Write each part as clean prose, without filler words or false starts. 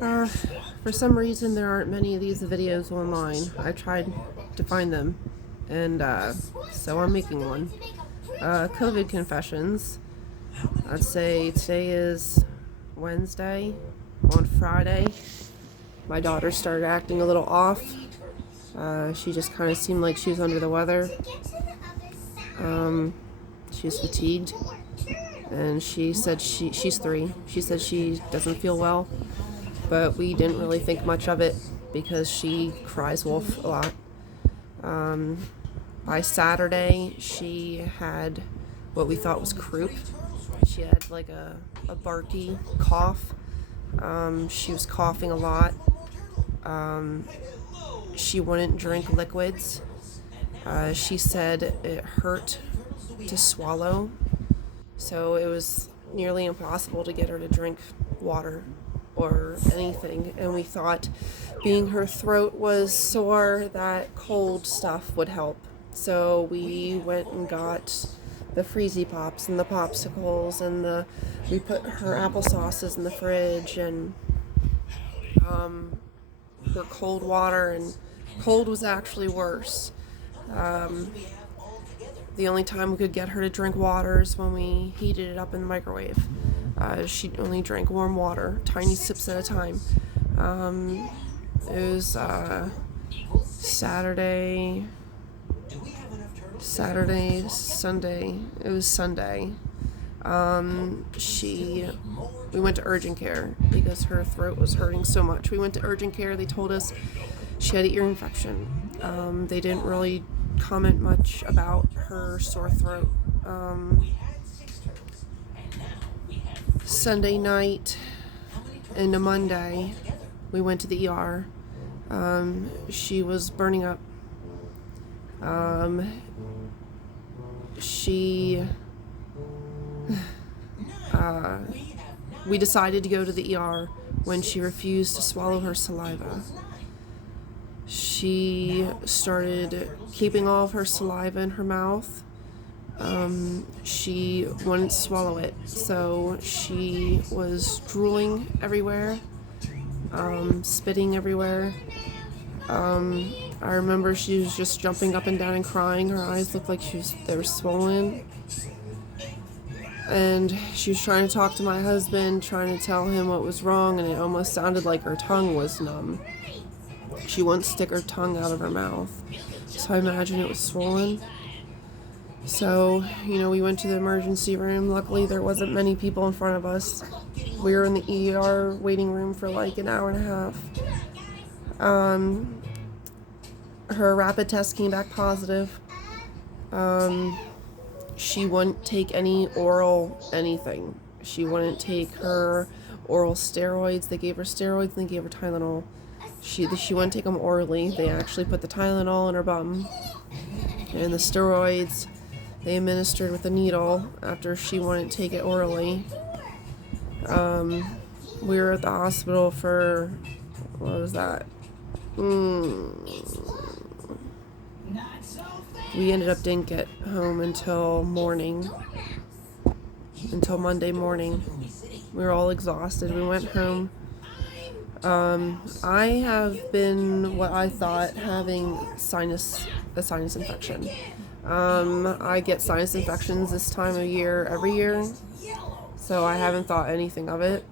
Uh, for some reason, there aren't many of these videos online. I tried to find them, and so I'm making one. COVID confessions. I'd say today is Wednesday. On Friday, my daughter started acting a little off. She just kind of seemed like she was under the weather. She's fatigued, and she said she's 3. She said she doesn't feel well, but we didn't really think much of it because she cries wolf a lot. By Saturday, she had what we thought was croup. She had like a barky cough. She was coughing a lot. She wouldn't drink liquids. She said it hurt to swallow, so it was nearly impossible to get her to drink water or anything, and we thought being her throat was sore that cold stuff would help. So we went and got the freezy pops and the popsicles, and we put her applesauces in the fridge, and her cold water, and cold was actually worse. The only time we could get her to drink water is when we heated it up in the microwave. She only drank warm water, tiny sips at a time. It was Saturday, Sunday. It was Sunday. We went to urgent care because her throat was hurting so much. We went to urgent care. They told us she had an ear infection. They didn't really comment much about her sore throat. Sunday night into Monday, we went to the ER. She was burning up. We decided to go to the ER when she refused to swallow her saliva. She started keeping all of her saliva in her mouth. She wouldn't swallow it, so she was drooling everywhere, spitting everywhere. I remember she was just jumping up and down and crying. Her eyes looked like they were swollen. And she was trying to talk to my husband, trying to tell him what was wrong, and it almost sounded like her tongue was numb. She wouldn't stick her tongue out of her mouth, so I imagine it was swollen. So, we went to the emergency room. Luckily, there wasn't many people in front of us. We were in the ER waiting room for like an hour and a half. Her rapid test came back positive. She wouldn't take any oral anything. She wouldn't take her oral steroids. They gave her steroids and they gave her Tylenol. She wouldn't take them orally. They actually put the Tylenol in her bum. And the steroids they administered with a needle after she wouldn't take it orally. We were at the hospital for, what was that? We ended up didn't get home until Monday morning. We were all exhausted. We went home. I have been what I thought having a sinus infection. I get sinus infections this time of year every year, so I haven't thought anything of it.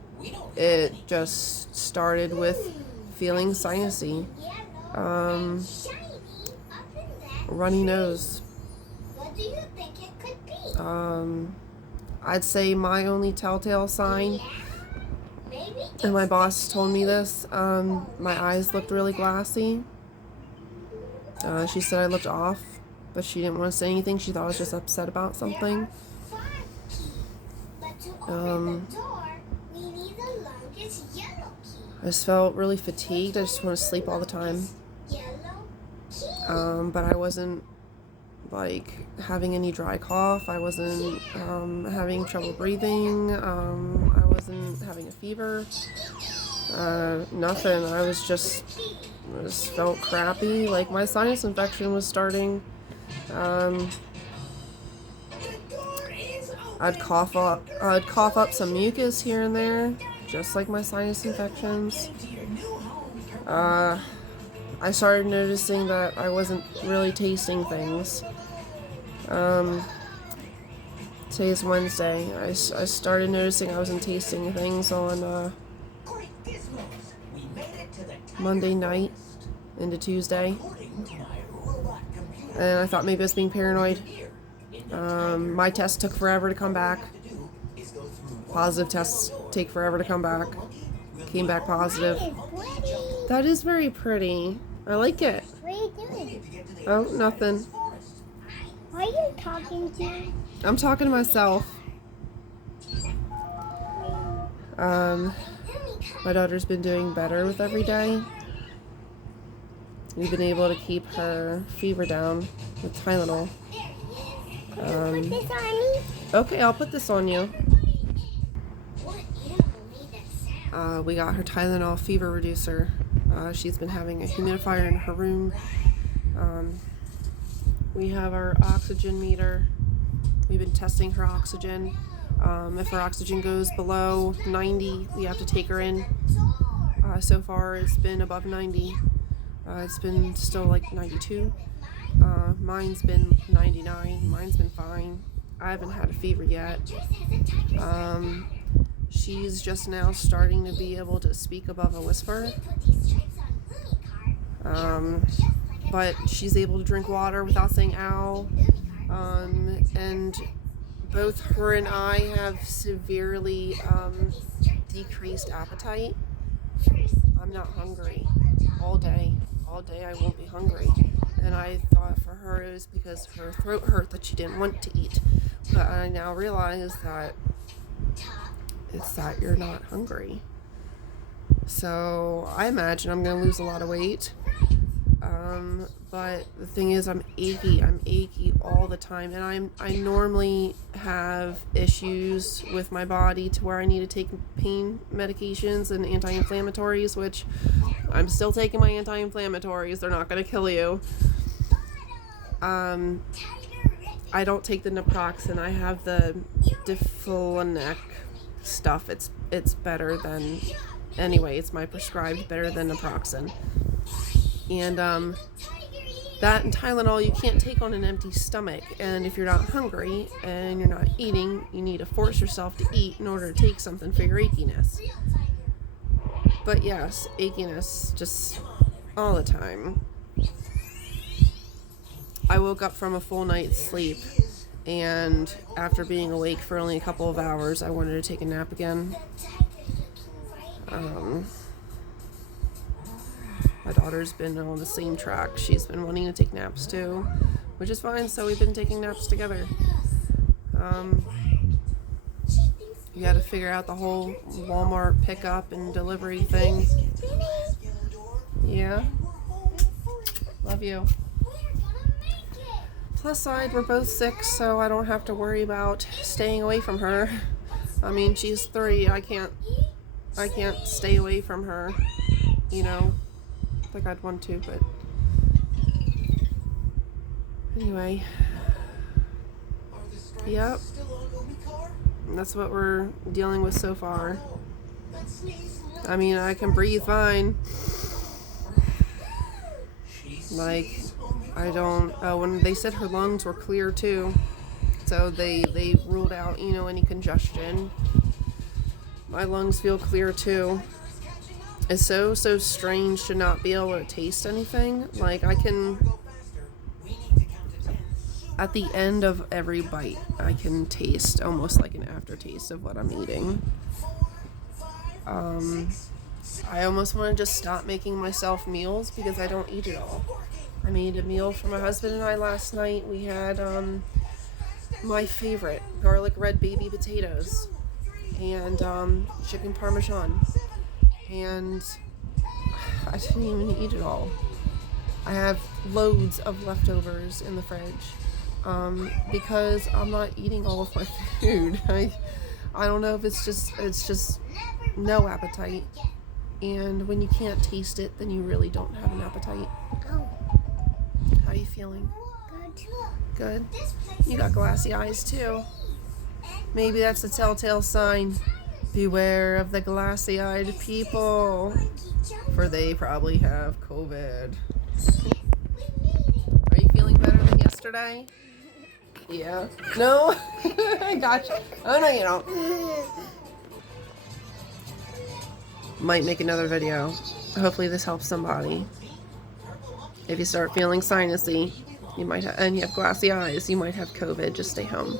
It just started with feeling sinusy. Runny nose. What do you think it could be? I'd say my only telltale sign, and my boss told me this, my eyes looked really glassy. She said I looked off, but she didn't want to say anything. She thought I was just upset about something. I just felt really fatigued. I just want to sleep all the time. But I wasn't having any dry cough. I wasn't having trouble breathing. I wasn't having a fever. Nothing. I just felt crappy. Like my sinus infection was starting. I'd cough up some mucus here and there. just like my sinus infections. I started noticing that I wasn't really tasting things. Today's Wednesday. I started noticing I wasn't tasting things on Monday night into Tuesday. And I thought maybe I was being paranoid. My test took forever to come back. Positive tests take forever to come back. Came back positive. That is very pretty. I like it. What are you doing? Oh, nothing. Why are you talking to? I'm talking to myself. My daughter's been doing better with every day. We've been able to keep her fever down with Tylenol. Put this on me. Okay, I'll put this on you. What animal made that sound? We got her Tylenol fever reducer. She's been having a humidifier in her room. We have our oxygen meter. We've been testing her oxygen. If her oxygen goes below 90, we have to take her in. So far, it's been above 90. It's been still like 92. Mine's been 99. Mine's been fine. I haven't had a fever yet. She's just now starting to be able to speak above a whisper. But she's able to drink water without saying ow. And both her and I have severely decreased appetite. I'm not hungry all day. All day I won't be hungry. And I thought for her it was because her throat hurt that she didn't want to eat. But I now realize that it's that you're not hungry. So I imagine I'm going to lose a lot of weight. But the thing is, I'm achy all the time, and I normally have issues with my body to where I need to take pain medications and anti-inflammatories, which I'm still taking my anti-inflammatories. They're not going to kill you. I don't take the naproxen. I have the Diflonec stuff. It's better than, anyway, it's my prescribed better than naproxen. And that and Tylenol you can't take on an empty stomach, and if you're not hungry and you're not eating, you need to force yourself to eat in order to take something for your achiness. But yes, achiness just all the time. I woke up from a full night's sleep, and after being awake for only a couple of hours, I wanted to take a nap again. My daughter's been on the same track. She's been wanting to take naps too, which is fine, so we've been taking naps together. You gotta figure out the whole Walmart pickup and delivery thing. Yeah. Love you. Plus side, we're both sick, so I don't have to worry about staying away from her. I mean, she's 3. I can't stay away from her, you know. Like I'd want to, but anyway, yep, that's what we're dealing with so far. I mean, I can breathe fine. Like, I don't, when they said her lungs were clear too, so they ruled out, you know, any congestion. My lungs feel clear too. It's so strange to not be able to taste anything. Like, I can, at the end of every bite, I can taste almost like an aftertaste of what I'm eating. I almost want to just stop making myself meals because I don't eat it all. I made a meal for my husband and I last night. We had my favorite garlic red baby potatoes and chicken parmesan. And I didn't even eat it all. I have loads of leftovers in the fridge because I'm not eating all of my food. I don't know if it's just no appetite. And when you can't taste it, then you really don't have an appetite. Oh. How are you feeling? Good. Good? You got glassy eyes too. Maybe that's a telltale sign. Beware of the glassy-eyed people, for they probably have COVID. Are you feeling better than yesterday? Yeah. No? I gotcha. Oh, no, you don't. Might make another video. Hopefully this helps somebody. If you start feeling sinusy, you might and you have glassy eyes, you might have COVID. Just stay home.